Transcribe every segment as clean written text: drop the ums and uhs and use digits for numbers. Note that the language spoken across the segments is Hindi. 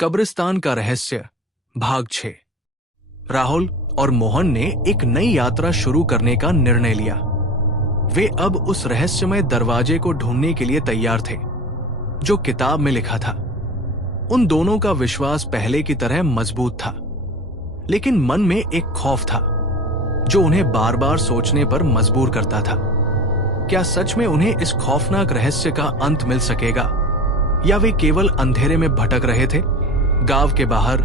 कब्रिस्तान का रहस्य भाग 6। राहुल और मोहन ने एक नई यात्रा शुरू करने का निर्णय लिया। वे अब उस रहस्यमय दरवाजे को ढूंढने के लिए तैयार थे जो किताब में लिखा था। उन दोनों का विश्वास पहले की तरह मजबूत था, लेकिन मन में एक खौफ था जो उन्हें बार बार सोचने पर मजबूर करता था। क्या सच में उन्हें इस खौफनाक रहस्य का अंत मिल सकेगा, या वे केवल अंधेरे में भटक रहे थे? गांव के बाहर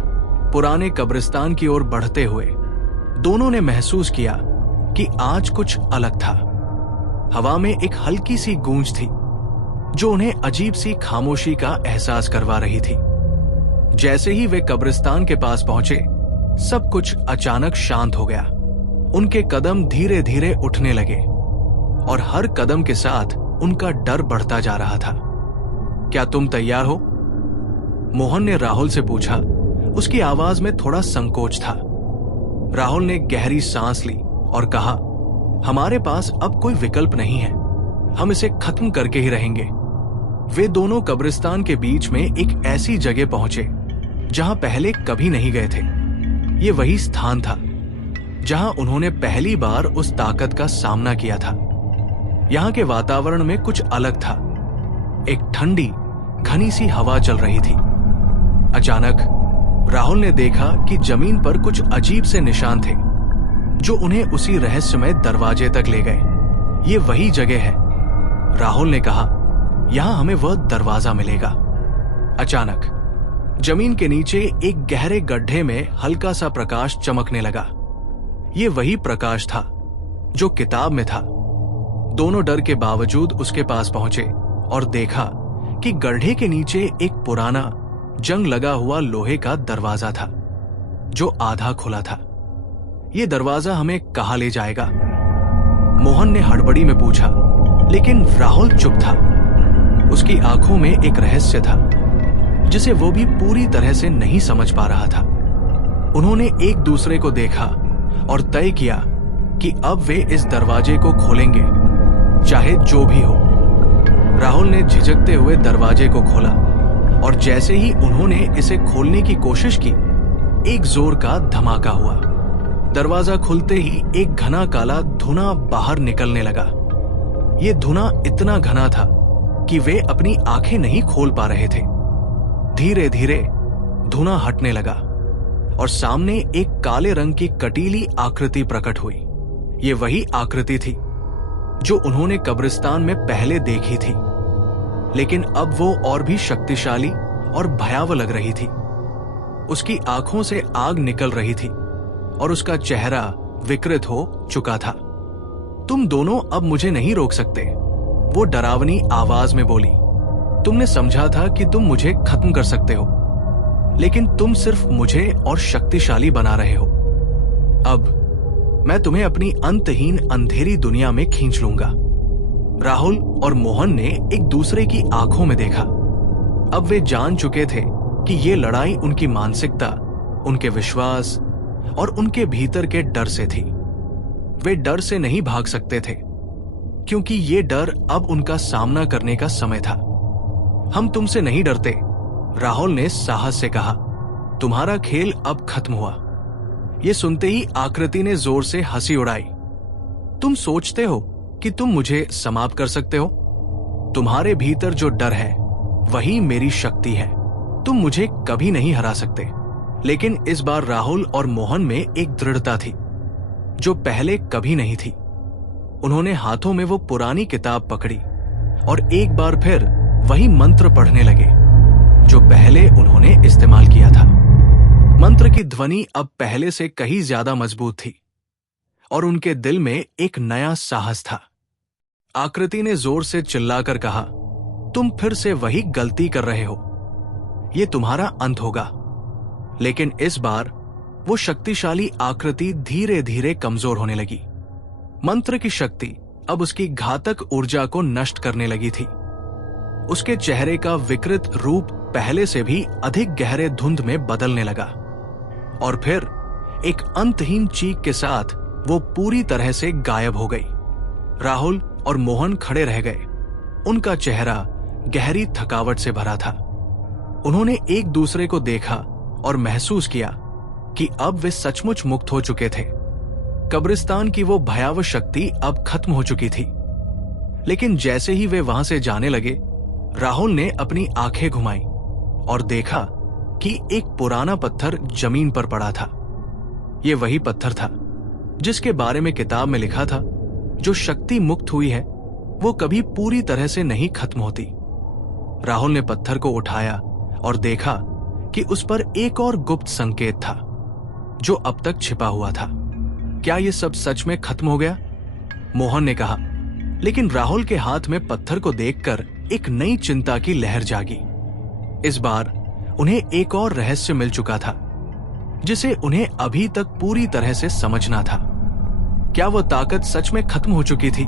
पुराने कब्रिस्तान की ओर बढ़ते हुए दोनों ने महसूस किया कि आज कुछ अलग था। हवा में एक हल्की सी गूंज थी जो उन्हें अजीब सी खामोशी का एहसास करवा रही थी। जैसे ही वे कब्रिस्तान के पास पहुंचे, सब कुछ अचानक शांत हो गया। उनके कदम धीरे धीरे उठने लगे और हर कदम के साथ उनका डर बढ़ता जा रहा था। क्या तुम तैयार हो? मोहन ने राहुल से पूछा। उसकी आवाज में थोड़ा संकोच था। राहुल ने गहरी सांस ली और कहा, हमारे पास अब कोई विकल्प नहीं है, हम इसे खत्म करके ही रहेंगे। वे दोनों कब्रिस्तान के बीच में एक ऐसी जगह पहुंचे जहां पहले कभी नहीं गए थे। ये वही स्थान था जहां उन्होंने पहली बार उस ताकत का सामना किया था। यहां के वातावरण में कुछ अलग था। एक ठंडी घनी सी हवा चल रही थी। अचानक राहुल ने देखा कि जमीन पर कुछ अजीब से निशान थे जो उन्हें उसी रहस्यमय दरवाजे तक ले गए। ये वही जगह है, राहुल ने कहा, यहां हमें वह दरवाजा मिलेगा। अचानक जमीन के नीचे एक गहरे गड्ढे में हल्का सा प्रकाश चमकने लगा। ये वही प्रकाश था जो किताब में था। दोनों डर के बावजूद उसके पास पहुंचे और देखा कि गड्ढे के नीचे एक पुराना जंग लगा हुआ लोहे का दरवाजा था जो आधा खुला था। यह दरवाजा हमें कहां ले जाएगा? मोहन ने हड़बड़ी में पूछा, लेकिन राहुल चुप था। उसकी आंखों में एक रहस्य था जिसे वो भी पूरी तरह से नहीं समझ पा रहा था। उन्होंने एक दूसरे को देखा और तय किया कि अब वे इस दरवाजे को खोलेंगे, चाहे जो भी हो। राहुल ने झिझकते हुए दरवाजे को खोला और जैसे ही उन्होंने इसे खोलने की कोशिश की, एक जोर का धमाका हुआ। दरवाजा खुलते ही एक घना काला धुआं बाहर निकलने लगा। यह धुआं इतना घना था कि वे अपनी आंखें नहीं खोल पा रहे थे। धीरे धीरे धुआं हटने लगा और सामने एक काले रंग की कटीली आकृति प्रकट हुई। ये वही आकृति थी जो उन्होंने कब्रिस्तान में पहले देखी थी, लेकिन अब वो और भी शक्तिशाली और भयावह लग रही थी। उसकी आंखों से आग निकल रही थी और उसका चेहरा विकृत हो चुका था। तुम दोनों अब मुझे नहीं रोक सकते, वो डरावनी आवाज में बोली। तुमने समझा था कि तुम मुझे खत्म कर सकते हो, लेकिन तुम सिर्फ मुझे और शक्तिशाली बना रहे हो। अब मैं तुम्हें अपनी अंतहीन अंधेरी दुनिया में खींच लूंगा। राहुल और मोहन ने एक दूसरे की आंखों में देखा। अब वे जान चुके थे कि ये लड़ाई उनकी मानसिकता, उनके विश्वास और उनके भीतर के डर से थी। वे डर से नहीं भाग सकते थे, क्योंकि ये डर अब उनका सामना करने का समय था। हम तुमसे नहीं डरते, राहुल ने साहस से कहा। तुम्हारा खेल अब खत्म हुआ। ये सुनते ही आकृति ने जोर से हंसी उड़ाई। तुम सोचते हो कि तुम मुझे समाप्त कर सकते हो? तुम्हारे भीतर जो डर है वही मेरी शक्ति है। तुम मुझे कभी नहीं हरा सकते। लेकिन इस बार राहुल और मोहन में एक दृढ़ता थी जो पहले कभी नहीं थी। उन्होंने हाथों में वो पुरानी किताब पकड़ी और एक बार फिर वही मंत्र पढ़ने लगे जो पहले उन्होंने इस्तेमाल किया था। मंत्र की ध्वनि अब पहले से कहीं ज्यादा मजबूत थी और उनके दिल में एक नया साहस था। आकृति ने जोर से चिल्लाकर कहा, तुम फिर से वही गलती कर रहे हो। यह तुम्हारा अंत होगा। लेकिन इस बार वो शक्तिशाली आकृति धीरे धीरे कमजोर होने लगी। मंत्र की शक्ति अब उसकी घातक ऊर्जा को नष्ट करने लगी थी। उसके चेहरे का विकृत रूप पहले से भी अधिक गहरे धुंध में बदलने लगा और फिर एक अंतहीन चीख के साथ वो पूरी तरह से गायब हो गई। राहुल और मोहन खड़े रह गए। उनका चेहरा गहरी थकावट से भरा था। उन्होंने एक दूसरे को देखा और महसूस किया कि अब वे सचमुच मुक्त हो चुके थे। कब्रिस्तान की वो भयावह शक्ति अब खत्म हो चुकी थी। लेकिन जैसे ही वे वहां से जाने लगे, राहुल ने अपनी आंखें घुमाई और देखा कि एक पुराना पत्थर जमीन पर पड़ा था। ये वही पत्थर था जिसके बारे में किताब में लिखा था, जो शक्ति मुक्त हुई है वो कभी पूरी तरह से नहीं खत्म होती। राहुल ने पत्थर को उठाया और देखा कि उस पर एक और गुप्त संकेत था जो अब तक छिपा हुआ था। क्या यह सब सच में खत्म हो गया? मोहन ने कहा। लेकिन राहुल के हाथ में पत्थर को देखकर एक नई चिंता की लहर जागी। इस बार उन्हें एक और रहस्य मिल चुका था जिसे उन्हें अभी तक पूरी तरह से समझना था। क्या वह ताकत सच में खत्म हो चुकी थी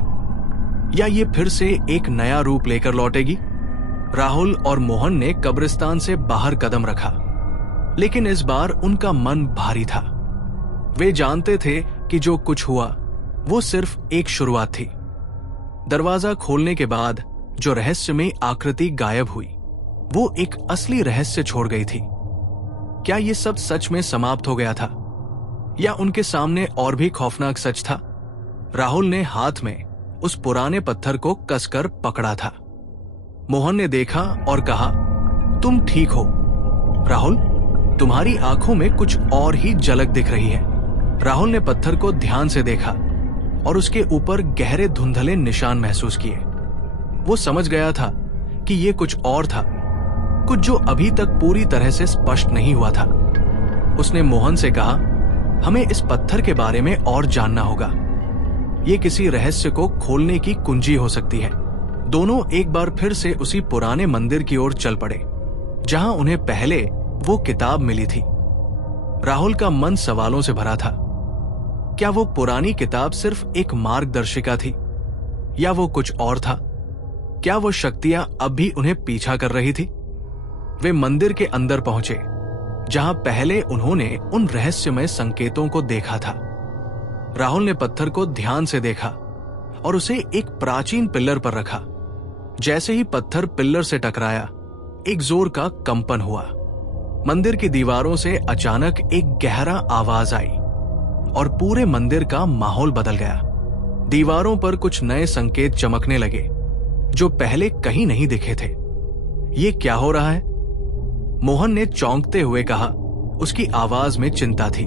या ये फिर से एक नया रूप लेकर लौटेगी? राहुल और मोहन ने कब्रिस्तान से बाहर कदम रखा, लेकिन इस बार उनका मन भारी था। वे जानते थे कि जो कुछ हुआ वो सिर्फ एक शुरुआत थी। दरवाजा खोलने के बाद जो रहस्यमयी आकृति गायब हुई, वो एक असली रहस्य छोड़ गई थी। क्या ये सब सच में समाप्त हो गया था या उनके सामने और भी खौफनाक सच था? राहुल ने हाथ में उस पुराने पत्थर को कसकर पकड़ा था। मोहन ने देखा और कहा, तुम ठीक हो राहुल, तुम्हारी आंखों में कुछ और ही झलक दिख रही है। राहुल ने पत्थर को ध्यान से देखा और उसके ऊपर गहरे धुंधले निशान महसूस किए। वो समझ गया था कि ये कुछ और था, कुछ जो अभी तक पूरी तरह से स्पष्ट नहीं हुआ था। उसने मोहन से कहा, हमें इस पत्थर के बारे में और जानना होगा। ये किसी रहस्य को खोलने की कुंजी हो सकती है। दोनों एक बार फिर से उसी पुराने मंदिर की ओर चल पड़े जहां उन्हें पहले वो किताब मिली थी। राहुल का मन सवालों से भरा था। क्या वो पुरानी किताब सिर्फ एक मार्गदर्शिका थी या वो कुछ और था? क्या वो शक्तियां अब भी उन्हें पीछा कर रही थी? वे मंदिर के अंदर पहुंचे जहां पहले उन्होंने उन रहस्यमय संकेतों को देखा था। राहुल ने पत्थर को ध्यान से देखा और उसे एक प्राचीन पिल्लर पर रखा। जैसे ही पत्थर पिल्लर से टकराया, एक जोर का कंपन हुआ। मंदिर की दीवारों से अचानक एक गहरा आवाज आई और पूरे मंदिर का माहौल बदल गया। दीवारों पर कुछ नए संकेत चमकने लगे जो पहले कहीं नहीं दिखे थे। ये क्या हो रहा है? मोहन ने चौंकते हुए कहा। उसकी आवाज में चिंता थी।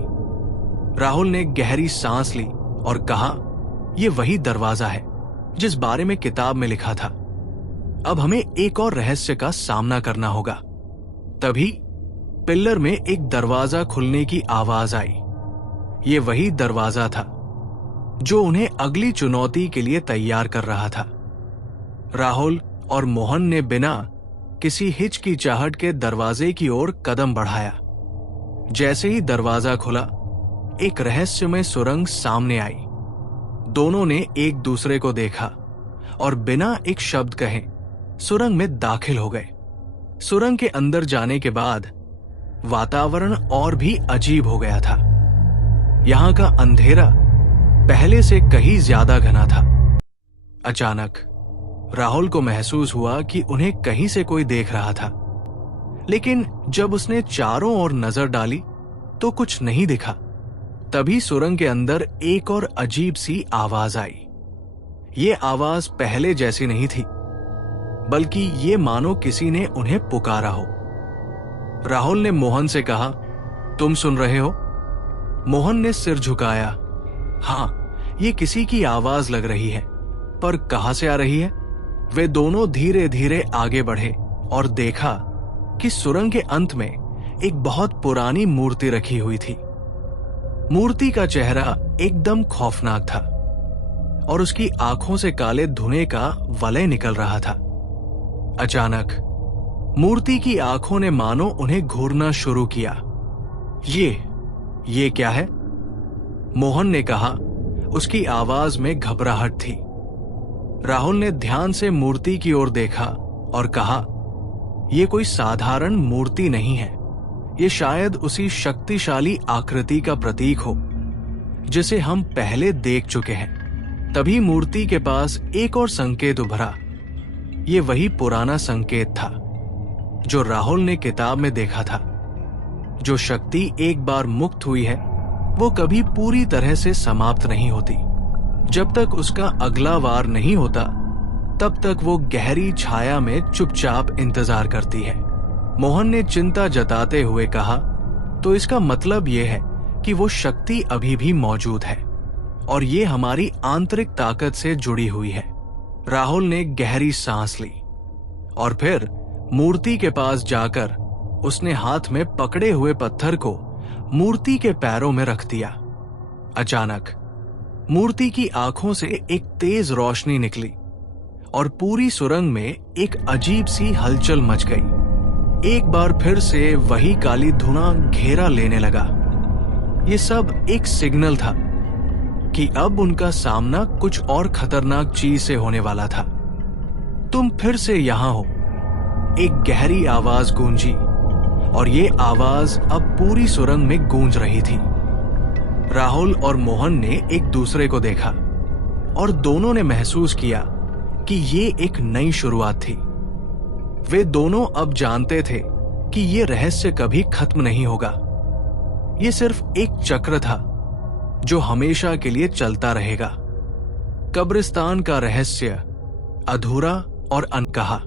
राहुल ने गहरी सांस ली और कहा, यह वही दरवाजा है जिस बारे में किताब में लिखा था। अब हमें एक और रहस्य का सामना करना होगा। तभी पिल्लर में एक दरवाजा खुलने की आवाज आई। ये वही दरवाजा था जो उन्हें अगली चुनौती के लिए तैयार कर रहा था। राहुल और मोहन ने बिना किसी हिचकिचाहट के दरवाजे की ओर कदम बढ़ाया। जैसे ही दरवाजा खुला, एक रहस्यमय सुरंग सामने आई। दोनों ने एक दूसरे को देखा और बिना एक शब्द कहे सुरंग में दाखिल हो गए। सुरंग के अंदर जाने के बाद वातावरण और भी अजीब हो गया था। यहां का अंधेरा पहले से कहीं ज्यादा घना था। अचानक राहुल को महसूस हुआ कि उन्हें कहीं से कोई देख रहा था, लेकिन जब उसने चारों ओर नजर डाली तो कुछ नहीं दिखा। तभी सुरंग के अंदर एक और अजीब सी आवाज आई। ये आवाज पहले जैसी नहीं थी, बल्कि ये मानो किसी ने उन्हें पुकारा हो। राहुल ने मोहन से कहा, तुम सुन रहे हो? मोहन ने सिर झुकाया। हाँ, ये किसी की आवाज लग रही है, पर कहां से आ रही है? वे दोनों धीरे धीरे आगे बढ़े और देखा कि सुरंग के अंत में एक बहुत पुरानी मूर्ति रखी हुई थी। मूर्ति का चेहरा एकदम खौफनाक था और उसकी आंखों से काले धुएं का वलय निकल रहा था। अचानक मूर्ति की आंखों ने मानो उन्हें घूरना शुरू किया। ये क्या है? मोहन ने कहा। उसकी आवाज में घबराहट थी। राहुल ने ध्यान से मूर्ति की ओर देखा और कहा, यह कोई साधारण मूर्ति नहीं है। ये शायद उसी शक्तिशाली आकृति का प्रतीक हो जिसे हम पहले देख चुके हैं। तभी मूर्ति के पास एक और संकेत उभरा। ये वही पुराना संकेत था जो राहुल ने किताब में देखा था। जो शक्ति एक बार मुक्त हुई है वो कभी पूरी तरह से समाप्त नहीं होती। जब तक उसका अगला वार नहीं होता तब तक वो गहरी छाया में चुपचाप इंतजार करती है। मोहन ने चिंता जताते हुए कहा, तो इसका मतलब यह है कि वो शक्ति अभी भी मौजूद है और ये हमारी आंतरिक ताकत से जुड़ी हुई है। राहुल ने गहरी सांस ली और फिर मूर्ति के पास जाकर उसने हाथ में पकड़े हुए पत्थर को मूर्ति के पैरों में रख दिया। अचानक मूर्ति की आंखों से एक तेज रोशनी निकली और पूरी सुरंग में एक अजीब सी हलचल मच गई। एक बार फिर से वही काली धुआं घेरा लेने लगा। ये सब एक सिग्नल था कि अब उनका सामना कुछ और खतरनाक चीज से होने वाला था। तुम फिर से यहां हो, एक गहरी आवाज गूंजी और ये आवाज अब पूरी सुरंग में गूंज रही थी। राहुल और मोहन ने एक दूसरे को देखा और दोनों ने महसूस किया कि ये एक नई शुरुआत थी। वे दोनों अब जानते थे कि ये रहस्य कभी खत्म नहीं होगा। ये सिर्फ एक चक्र था जो हमेशा के लिए चलता रहेगा। कब्रिस्तान का रहस्य अधूरा और अनकहा।